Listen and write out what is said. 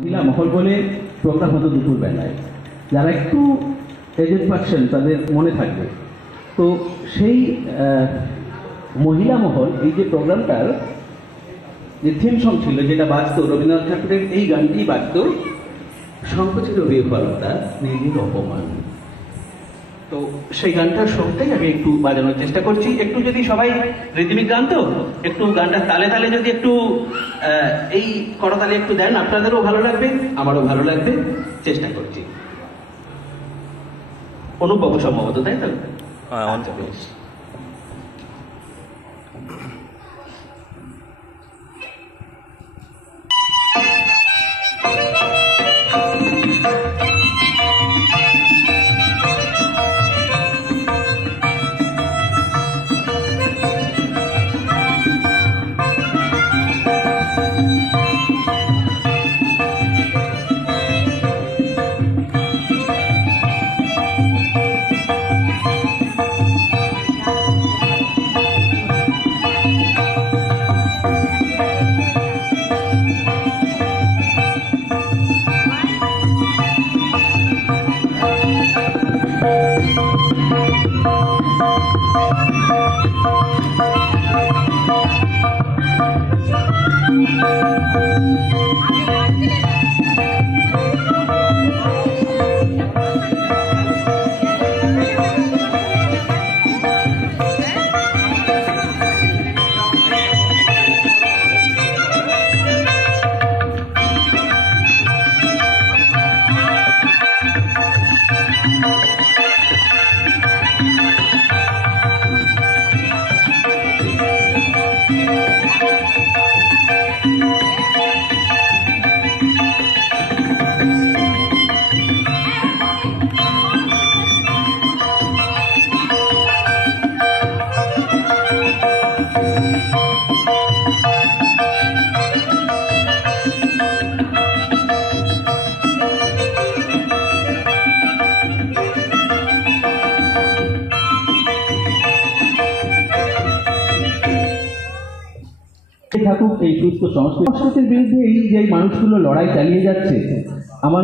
মহিলা মহল বলে প্রোগ্রাম হতো দুপুর বেলায়, যারা একটু এজেড পার্সন তাদের মনে থাকবে। তো সেই মহিলা মহল এই যে প্রোগ্রামটার যে থিম সং ছিল, যেটা বাজত রবীন্দ্রনাথ ঠাকুরের এই গানটি বাজত, সংকোচিত বিফলতা নির্মূল অপমান। তো সেই গানটার সঙ্গেই আমি একটু বাজানোর চেষ্টা করছি। একটু যদি সবাই রিদমিক গান, তো একটু গানটা তালে তালে যদি একটু এই করতালে একটু দেন, আপনাদেরও ভালো লাগবে, আমারও ভালো লাগবে। চেষ্টা করছি। অনুভব সম্ভবত, তাই তো? আচ্ছা, বেশ। থাকুক এই সুস্থ সংস্কৃতির বিরুদ্ধে এই যে মানুষগুলো লড়াই চালিয়ে যাচ্ছে, আমার